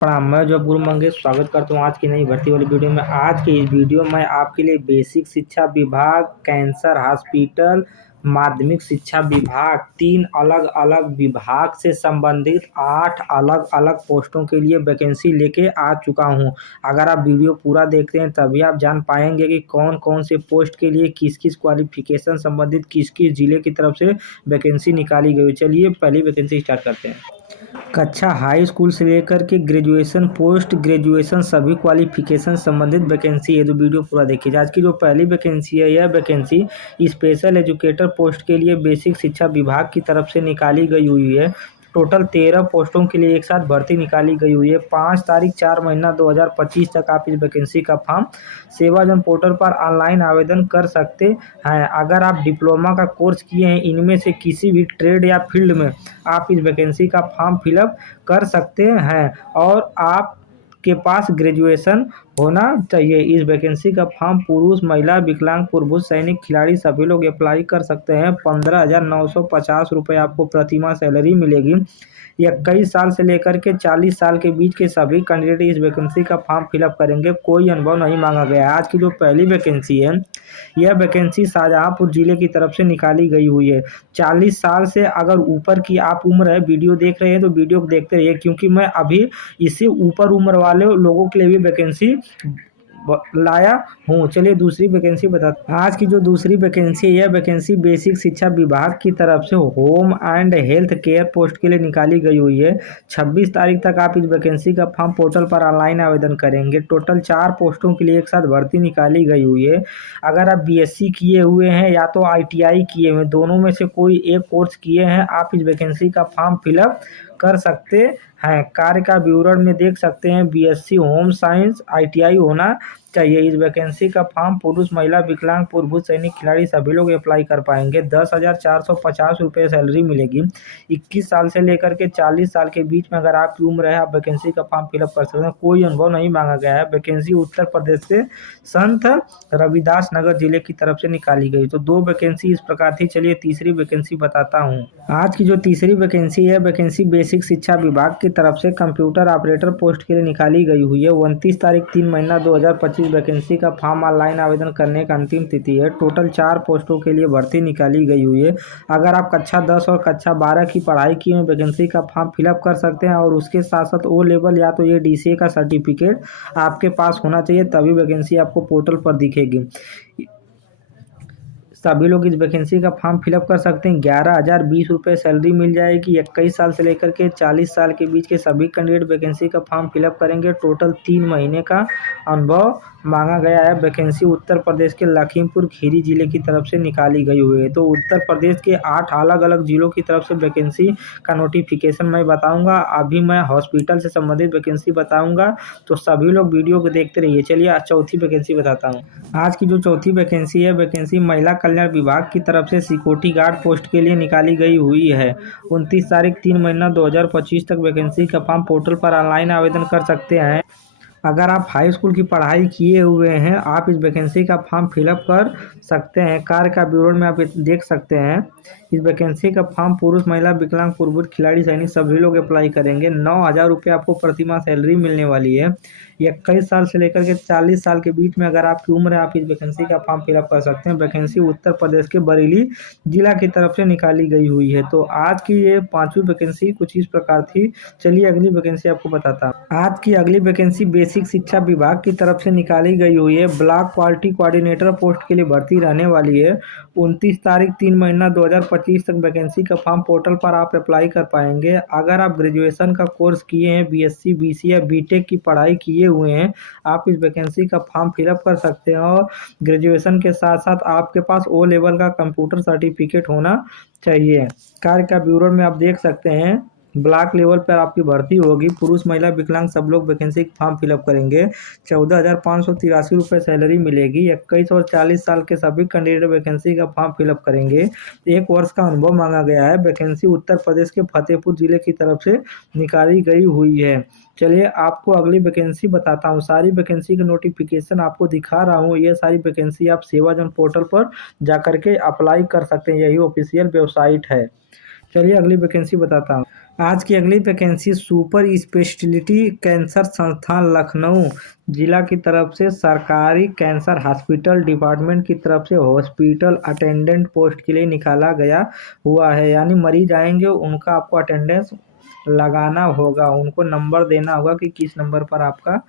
प्रणाम। मैं जॉब गुरु मंगेश स्वागत करता हूँ आज की नई भर्ती वाली वीडियो में। आज की इस वीडियो में आपके लिए बेसिक शिक्षा विभाग, कैंसर हॉस्पिटल, माध्यमिक शिक्षा विभाग, 3 अलग अलग विभाग से संबंधित 8 अलग अलग पोस्टों के लिए वैकेंसी लेके आ चुका हूँ। अगर आप वीडियो पूरा देखते हैं तभी आप जान पाएंगे कि कौन कौन से पोस्ट के लिए किस किस क्वालिफिकेशन संबंधित किस किस जिले की तरफ से वैकेंसी निकाली गई। चलिए पहली वैकेंसी स्टार्ट करते हैं। कक्षा हाई स्कूल से लेकर के ग्रेजुएशन, पोस्ट ग्रेजुएशन सभी क्वालिफिकेशन संबंधित वैकेंसी है। तो वीडियो पूरा देखिए। आज की जो पहली वैकेंसी है, यह वैकेंसी स्पेशल एजुकेटर पोस्ट के लिए बेसिक शिक्षा विभाग की तरफ से निकाली गई हुई है। टोटल 13 पोस्टों के लिए एक साथ भर्ती निकाली गई हुई है। 5 तारीख 4 महीना 2025 तक आप इस वैकेंसी का फॉर्म सेवाजन पोर्टल पर ऑनलाइन आवेदन कर सकते हैं। अगर आप डिप्लोमा का कोर्स किए हैं, इनमें से किसी भी ट्रेड या फील्ड में आप इस वैकेंसी का फॉर्म फिलअप कर सकते हैं और आप के पास ग्रेजुएशन होना चाहिए। इस वैकेंसी का फॉर्म पुरुष, महिला, विकलांग, प्रबुद्ध, सैनिक, खिलाड़ी सभी लोग अप्लाई कर सकते हैं। 15,950 रुपये आपको प्रतिमाह सैलरी मिलेगी। 21 साल से लेकर के 40 साल के बीच के सभी कैंडिडेट इस वैकेंसी का फॉर्म फिलअप करेंगे। कोई अनुभव नहीं मांगा गया है। आज की जो पहली वैकेंसी है, यह वैकेंसी शाहजहाँपुर जिले की तरफ से निकाली गई हुई है। 40 साल से अगर ऊपर की आप उम्र है, वीडियो देख रहे हैं तो वीडियो को देखते रहिए, क्योंकि मैं अभी इससे ऊपर उम्र वाले लोगों के लिए भी वैकेंसी लाया हूँ। चलिए दूसरी वैकेंसी बताते हैं। आज की जो दूसरी वैकेंसी है, यह वैकेंसी बेसिक शिक्षा विभाग की तरफ से home and health care post के लिए निकाली गई हुई है। 26 तारीख तक आप इस वैकेंसी का फॉर्म पोर्टल पर ऑनलाइन आवेदन करेंगे। टोटल 4 पोस्टों के लिए एक साथ भर्ती निकाली गई हुई है। अगर आप बीएससी किए हुए हैं या तो आईटीआई किए हुए हैं, दोनों में से कोई एक कोर्स किए हैं, आप इस वैकेंसी का फॉर्म फिलअप कर सकते हैं। कार्य का विवरण में देख सकते हैं, बीएससी होम साइंस आईटीआई होना चाहिए। इस वैकेंसी का फॉर्म पुरुष, महिला, विकलांग, प्रबुद्ध, सैनिक, खिलाड़ी सभी लोग अप्लाई कर पाएंगे। 10,450 रुपये सैलरी मिलेगी। 21 साल से लेकर के 40 साल के बीच में अगर आपकी उम्र है, आप वैकेंसी का फॉर्म फिलअप कर सकते हैं। कोई अनुभव नहीं मांगा गया है। वैकेंसी उत्तर प्रदेश से संत रविदास नगर जिले की तरफ से निकाली गई। तो 2 वैकेंसी इस प्रकार थी। चलिए तीसरी वैकेंसी बताता हूँ। आज की जो तीसरी वैकेंसी है, वैकेंसी बेसिक शिक्षा विभाग की तरफ से कंप्यूटर ऑपरेटर पोस्ट के लिए निकाली गई हुई है। 29 तारीख 3 महीना 2025 वैकेंसी का फॉर्म ऑनलाइन आवेदन करने का अंतिम तिथि है। टोटल 4 पोस्टों के लिए भर्ती निकाली गई हुई है। अगर आप कक्षा 10 और कक्षा 12 की पढ़ाई की में वैकेंसी का फॉर्म फिलअप कर सकते हैं और उसके साथ साथ ओ लेवल या तो ये डीसीए का सर्टिफिकेट आपके पास होना चाहिए, तभी वैकेंसी आपको पोर्टल पर दिखेगी। सभी लोग इस वैकेंसी का फॉर्म फिलअप कर सकते हैं। 11,020 रुपये सैलरी मिल जाएगी। 21 साल से लेकर के 40 साल के बीच के सभी कैंडिडेट वैकेंसी का फॉर्म फिलअप करेंगे। टोटल 3 महीने का अनुभव मांगा गया है। वैकेंसी उत्तर प्रदेश के लखीमपुर खीरी जिले की तरफ से निकाली गई हुई है। तो उत्तर प्रदेश के 8 अलग अलग जिलों की तरफ से वैकेंसी का नोटिफिकेशन मैं बताऊंगा। अभी मैं हॉस्पिटल से संबंधित वैकेंसी बताऊंगा, तो सभी लोग वीडियो को देखते रहिए। चलिए आज चौथी वैकेंसी बताता हूँ। आज की जो चौथी वैकेंसी है, वैकेंसी महिला कल्याण विभाग की तरफ से सिक्योरिटी गार्ड पोस्ट के लिए निकाली गई हुई है। 29 तारीख 3 महीना 2025 तक वैकेंसी का फॉर्म पोर्टल पर ऑनलाइन आवेदन कर सकते हैं। अगर आप हाई स्कूल की पढ़ाई किए हुए हैं, आप इस वैकेंसी का फॉर्म फिलअप कर सकते हैं। कार्य का विवरण में आप देख सकते हैं। इस वैकेंसी का फॉर्म पुरुष, महिला, विकलांग, प्रबुद्ध, खिलाड़ी सैनिक सभी लोग अप्लाई करेंगे। 9,000 रुपये आपको प्रतिमाह सैलरी मिलने वाली है। 21 साल से लेकर के 40 साल के बीच में अगर आपकी उम्र है, आप इस वैकेंसी का फॉर्म फिलअप कर सकते हैं। वैकेंसी उत्तर प्रदेश के बरेली जिला की तरफ से निकाली गई हुई है। तो आज की ये 5वीं वैकेंसी कुछ इस प्रकार थी। चलिए अगली वैकेंसी आपको बताता हूँ। आज की अगली वैकेंसी बेसिक शिक्षा विभाग की तरफ से निकाली गई हुई है। ब्लॉक क्वालिटी कोऑर्डिनेटर पोस्ट के लिए भर्ती रहने वाली है। 29 तारीख 3 महीना 2025 तक वैकेंसी का फॉर्म पोर्टल पर आप अप्लाई कर पाएंगे। अगर आप ग्रेजुएशन का कोर्स किए हैं, बीएससी, बीसी या बीटेक की पढ़ाई किए हुए हैं, आप इस वैकेंसी का फॉर्म फिलअप कर सकते हैं और ग्रेजुएशन के साथ साथ आपके पास ओ लेवल का कंप्यूटर सर्टिफिकेट होना चाहिए। कार्य का विवरण में आप देख सकते हैं। ब्लॉक लेवल पर आपकी भर्ती होगी। पुरुष, महिला, विकलांग सब लोग वैकेंसी फॉर्म फिलअप करेंगे। 14,583 रुपये सैलरी मिलेगी। 21 और 40 साल के सभी कैंडिडेट वैकेंसी का फॉर्म फिलअप करेंगे। 1 वर्ष का अनुभव मांगा गया है। वैकेंसी उत्तर प्रदेश के फतेहपुर जिले की तरफ से निकाली गई हुई है। चलिए आपको अगली वैकेंसी बताता हूँ। सारी वैकेंसी का नोटिफिकेशन आपको दिखा रहा हूँ। ये सारी वैकेंसी आप सेवाजन पोर्टल पर जाकर के अप्लाई कर सकते हैं। यही ऑफिशियल वेबसाइट है। चलिए अगली वैकेंसी बताता हूँ। आज की अगली वैकेंसी सुपर स्पेशलिटी कैंसर संस्थान लखनऊ जिला की तरफ से सरकारी कैंसर हॉस्पिटल डिपार्टमेंट की तरफ से हॉस्पिटल अटेंडेंट पोस्ट के लिए निकाला गया हुआ है। यानी मरीज आएंगे उनका आपको अटेंडेंस लगाना होगा, उनको नंबर देना होगा कि किस नंबर पर आपका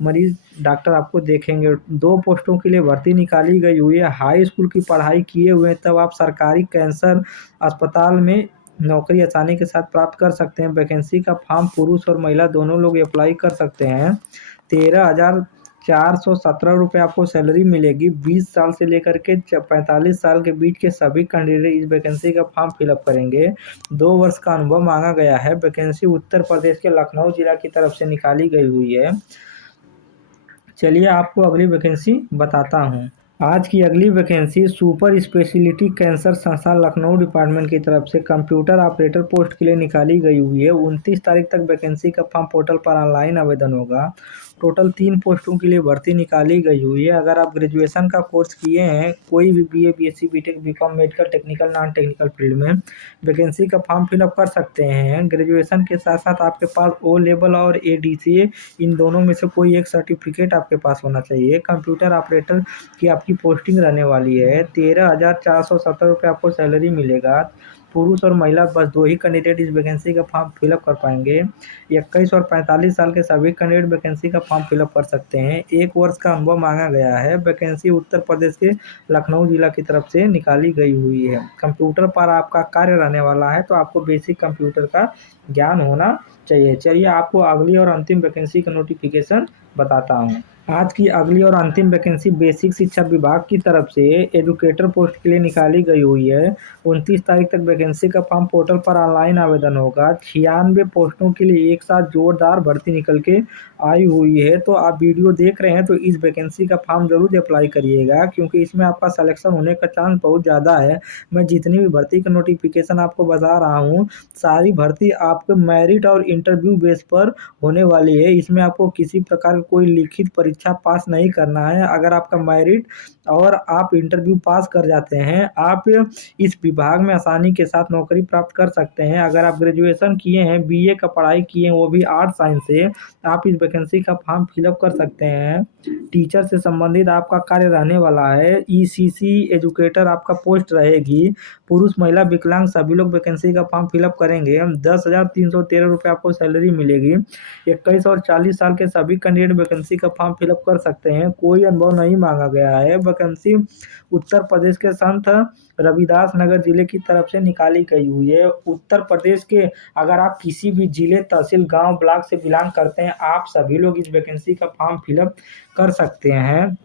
मरीज डॉक्टर आपको देखेंगे। 2 पोस्टों के लिए भर्ती निकाली गई हुई है। हाई स्कूल की पढ़ाई किए हुए हैं तब आप सरकारी कैंसर अस्पताल में नौकरी आसानी के साथ प्राप्त कर सकते हैं। वैकेंसी का फॉर्म पुरुष और महिला दोनों लोग अप्लाई कर सकते हैं। 13,417 रुपये आपको सैलरी मिलेगी। 20 साल से लेकर के 45 साल के बीच के सभी कैंडिडेट इस वैकेंसी का फॉर्म फिलअप करेंगे। 2 वर्ष का अनुभव मांगा गया है। वैकेंसी उत्तर प्रदेश के लखनऊ जिला की तरफ से निकाली गई हुई है। चलिए आपको अगली वैकेंसी बताता हूँ। आज की अगली वैकेंसी सुपर स्पेशलिटी कैंसर संस्थान लखनऊ डिपार्टमेंट की तरफ से कंप्यूटर ऑपरेटर पोस्ट के लिए निकाली गई हुई है। 29 तारीख तक वैकेंसी का फॉर्म पोर्टल पर ऑनलाइन आवेदन होगा। टोटल 3 पोस्टों के लिए भर्ती निकाली गई हुई है। अगर आप ग्रेजुएशन का कोर्स किए हैं, कोई भी BA, BSc, BTech, BCom, medical, technical, non technical field में, वैकेंसी का फॉर्म फिलअप कर सकते हैं। ग्रेजुएशन के साथ साथ आपके पास ओ लेवल और एडीसीए इन दोनों में से कोई एक सर्टिफिकेट आपके पास होना चाहिए। कंप्यूटर ऑपरेटर की आपकी पोस्टिंग रहने वाली है। 13,417 रुपये आपको सैलरी मिलेगा। पुरुष और महिला बस 2 ही कैंडिडेट इस वैकेंसी का फॉर्म फिलअप कर पाएंगे। 21 और 45 साल के सभी कैंडिडेट वैकेंसी का फॉर्म फिलअप कर सकते हैं। 1 वर्ष का अनुभव मांगा गया है। वैकेंसी उत्तर प्रदेश के लखनऊ जिला की तरफ से निकाली गई हुई है। कंप्यूटर पर आपका कार्य रहने वाला है तो आपको बेसिक कंप्यूटर का ज्ञान होना चाहिए। चलिए आपको अगली और अंतिम वैकेंसी का नोटिफिकेशन बताता हूँ। आज की अगली और अंतिम वैकेंसी बेसिक शिक्षा विभाग की तरफ से एजुकेटर पोस्ट के लिए निकाली गई हुई है। 29 तारीख तक वैकेंसी का फॉर्म पोर्टल पर ऑनलाइन आवेदन होगा। 96 पोस्टों के लिए एक साथ जोरदार भर्ती निकल के आई हुई है। तो आप वीडियो देख रहे हैं तो इस वैकेंसी का फॉर्म जरूर अप्लाई करिएगा, क्योंकि इसमें आपका सिलेक्शन होने का चांस बहुत ज़्यादा है। मैं जितनी भी भर्ती का नोटिफिकेशन आपको बता रहा हूँ, सारी भर्ती आपके मेरिट और इंटरव्यू बेस पर होने वाली है। इसमें आपको किसी प्रकार की कोई लिखित परीक्षा पास नहीं करना है। अगर आपका मेरिट और आप इंटरव्यू पास कर जाते हैं, आप इस विभाग में आसानी के साथ नौकरी प्राप्त कर सकते हैं। अगर आप ग्रेजुएशन किए हैं, बीए का पढ़ाई किए हैं, वो भी आर्ट साइंस से, आप इस वैकेंसी का फॉर्म फिलअप कर सकते हैं। टीचर से संबंधित आपका कार्य रहने वाला है। ईसीसी एजुकेटर आपका पोस्ट रहेगी। पुरुष, महिला, विकलांग सभी लोग वैकेंसी का फॉर्म फिलअप करेंगे। 10,313 रुपये आपको सैलरी मिलेगी। 21 और 40 साल के सभी कैंडिडेट वैकेंसी का फॉर्म फिलअप कर सकते हैं। कोई अनुभव नहीं मांगा गया है। वैकेंसी उत्तर प्रदेश के संत रविदास नगर जिले की तरफ से निकाली गई हुई है। उत्तर प्रदेश के अगर आप किसी भी जिले, तहसील, गांव, ब्लॉक से बिलोंग करते हैं, आप सभी लोग इस वैकेंसी का फॉर्म फिलअप कर सकते हैं।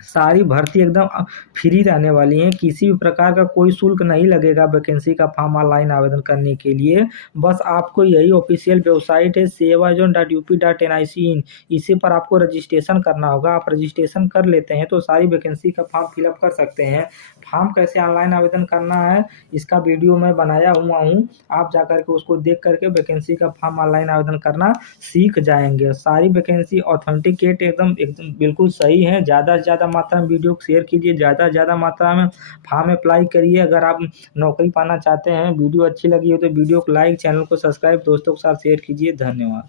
सारी भर्ती एकदम फ्री रहने वाली है। किसी भी प्रकार का कोई शुल्क नहीं लगेगा वैकेंसी का फॉर्म ऑनलाइन आवेदन करने के लिए। बस आपको यही ऑफिशियल वेबसाइट है sevazone.up.nic, इसी पर आपको रजिस्ट्रेशन करना होगा। आप रजिस्ट्रेशन कर लेते हैं तो सारी वैकेंसी का फॉर्म फिलअप कर सकते हैं। फॉर्म कैसे ऑनलाइन आवेदन करना है इसका वीडियो मैं बनाया हुआ हूँ, आप जाकर के उसको देख करके वैकेंसी का फॉर्म ऑनलाइन आवेदन करना सीख जाएंगे। सारी वैकेंसी ऑथेंटिकेट एकदम एकदम बिल्कुल सही है। ज़्यादा से ज़्यादा मात्रा में वीडियो को शेयर कीजिए, ज़्यादा से ज़्यादा मात्रा में फॉर्म अप्लाई करिए। अगर आप नौकरी पाना चाहते हैं, वीडियो अच्छी लगी हो तो वीडियो को लाइक, चैनल को सब्सक्राइब, दोस्तों के साथ शेयर कीजिए। धन्यवाद।